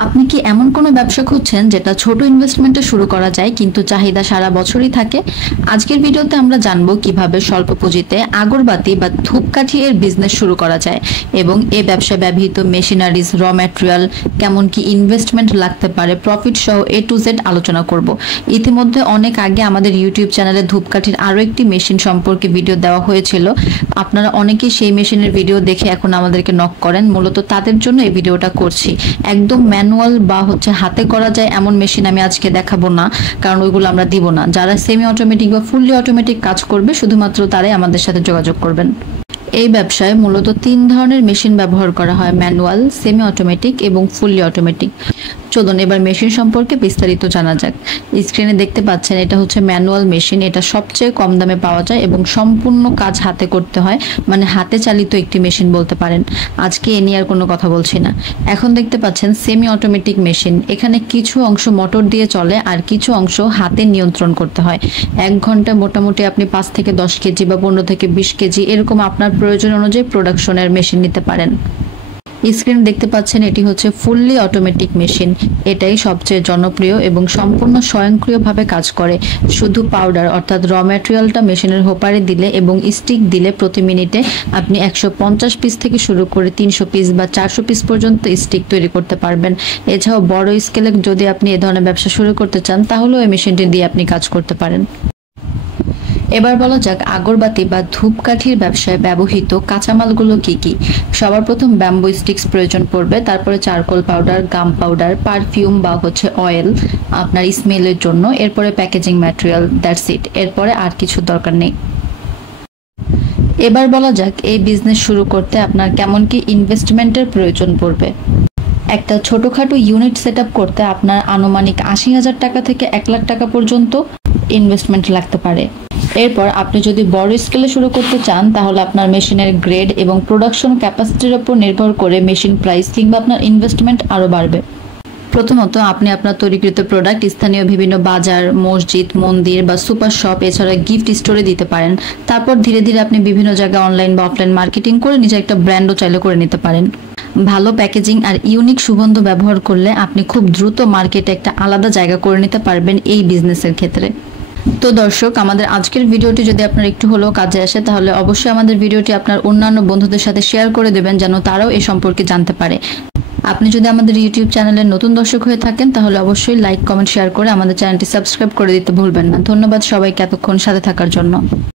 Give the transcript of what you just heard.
আপনি কি এমন কোনো ব্যবসা খুঁজছেন যেটা ছোট ইনভেস্টমেন্টে শুরু করা যায় কিন্তু চাহিদা সারা বছরই থাকে? আজকের ভিডিওতে আমরা জানবো কিভাবে স্বল্প পুঁজিতে আগরবাতি বা ধূপকাঠি এর বিজনেস শুরু করা যায় এবং এই ব্যবসায় ব্যবহৃত মেশিনারিজ, র ম্যাটেরিয়াল, কেমন কি ইনভেস্টমেন্ট লাগতে পারে, প্রফিট সহ A to Z আলোচনা করব। ইতিমধ্যে অনেক আগে আমাদের ইউটিউব চ্যানেলে ধূপকাঠির আরো একটি মেশিন সম্পর্কে ভিডিও দেওয়া হয়েছিল। আপনারা অনেকেই সেই মেশিনের ভিডিও দেখে এখন আমাদেরকে নক করেন, মূলত তাদের জন্য এই ভিডিওটা করছি। একদম ম্যানুয়াল বা হাতে করা যায় এমন মেশিন আমি আজকে দেখাবো না, কারণ ওইগুলো আমরা দিব না। যারা সেমি অটোমেটিক বা ফুললি অটোমেটিক কাজ করবে শুধুমাত্র তারাই আমাদের সাথে যোগাযোগ করবেন। এই ব্যবসায় মূলত 3 ধরনের মেশিন ব্যবহার করা হয়: ম্যানুয়াল, সেমি অটোমেটিক এবং ফুললি অটোমেটিক। চলুন এবার মেশিন সম্পর্কে বিস্তারিত জানা যাক। স্ক্রিনে দেখতে পাচ্ছেন এটা হচ্ছে ম্যানুয়াল মেশিন। এটা সবচেয়ে কম দামে পাওয়া যায় এবং সম্পূর্ণ কাজ হাতে করতে হয়, মানে হাতে চালিত একটি মেশিন বলতে পারেন। আজকে এ নিয়ে আর কোনো কথা বলছি না। এখন দেখতে পাচ্ছেন সেমি অটোমেটিক মেশিন। এখানে কিছু অংশ মোটর দিয়ে চলে আর কিছু অংশ হাতে নিয়ন্ত্রণ করতে হয়। 1 ঘন্টায় মোটামুটি আপনি 5 থেকে 10 কেজি বা 15 থেকে 20 কেজি এরকম আপনার প্রয়োজন অনুযায়ী প্রোডাকশনের মেশিন নিতে পারেন। স্ক্রিনে দেখতে পাচ্ছেন এটি হচ্ছে ফুললি অটোমেটিক মেশিন। এটাই সবচেয়ে জনপ্রিয় এবং সম্পূর্ণ স্বয়ংক্রিয়ভাবে কাজ করে। শুধু পাউডার অর্থাৎ র ম্যাটেরিয়ালটা মেশিনের হোপারে দিলে এবং স্টিক দিলে প্রতি মিনিটে আপনি 150 পিস থেকে শুরু করে 300 পিস বা 400 পিস পর্যন্ত স্টিক তৈরি করতে পারবেন। এছাড়াও বড় স্কেলে যদি আপনি এ ধরনের ব্যবসা শুরু করতে চান তাহলেও এই মেশিনটি দিয়ে আপনি কাজ করতে পারেন। এবার বলা যাক আগরবাতি বা ধূপকাঠির ব্যবসায় ব্যবহৃত কাঁচামালগুলো কি কি। সবার প্রথম ব্যাম্বু স্টিক্স প্রয়োজন পড়বে, তারপরে চারকোল পাউডার, গাম পাউডার, পারফিউম বা অয়েল আপনার স্মেলের জন্য, এরপরে প্যাকেজিং ম্যাটেরিয়াল, দ্যাটস ইট। এরপরে আর কিছু দরকার নেই। এবার বলা যাক এই বিজনেস শুরু করতে আপনার কেমন কি ইনভেস্টমেন্টের প্রয়োজন পড়বে। একটা ছোটখাটো ইউনিট সেট আপ করতে আপনার আনুমানিক 80,000 টাকা থেকে 1 লাখ টাকা পর্যন্ত ইনভেস্টমেন্ট লাগতে পারে। এরপর আপনি যদি বড় স্কেলে শুরু করতে চান তাহলে আপনার মেশিনের গ্রেড এবং প্রোডাকশন ক্যাপাসিটির উপর নির্ভর করে মেশিন প্রাইস কিংবা আপনার ইনভেস্টমেন্ট আরও বাড়বে। প্রথমত আপনি আপনার তৈরিকৃত প্রোডাক্ট স্থানীয় বিভিন্ন বাজার, মসজিদ, মন্দির বা সুপার শপ এছাড়া গিফট স্টোরে দিতে পারেন। তারপর ধীরে ধীরে আপনি বিভিন্ন জায়গায় অনলাইন বা অফলাইন মার্কেটিং করে নিজে একটা ব্র্যান্ডও চাইলে করে নিতে পারেন। ভালো প্যাকেজিং আর ইউনিক সুগন্ধ ব্যবহার করলে আপনি খুব দ্রুত মার্কেটে একটা আলাদা জায়গা করে নিতে পারবেন এই বিজনেসের ক্ষেত্রে। তো দর্শক, আমাদের আজকের ভিডিওটি যদি আপনার একটু হলেও কাজে আসে তাহলে অবশ্যই আমাদের ভিডিওটি আপনার অন্যান্য বন্ধুদের সাথে শেয়ার করে দেবেন যেন তারাও এ সম্পর্কে জানতে পারে। আপনি যদি আমাদের ইউটিউব চ্যানেলের নতুন দর্শক হয়ে থাকেন তাহলে অবশ্যই লাইক, কমেন্ট, শেয়ার করে আমাদের চ্যানেলটি সাবস্ক্রাইব করে দিতে ভুলবেন না। ধন্যবাদ সবাইকে এতক্ষণ সাথে থাকার জন্য।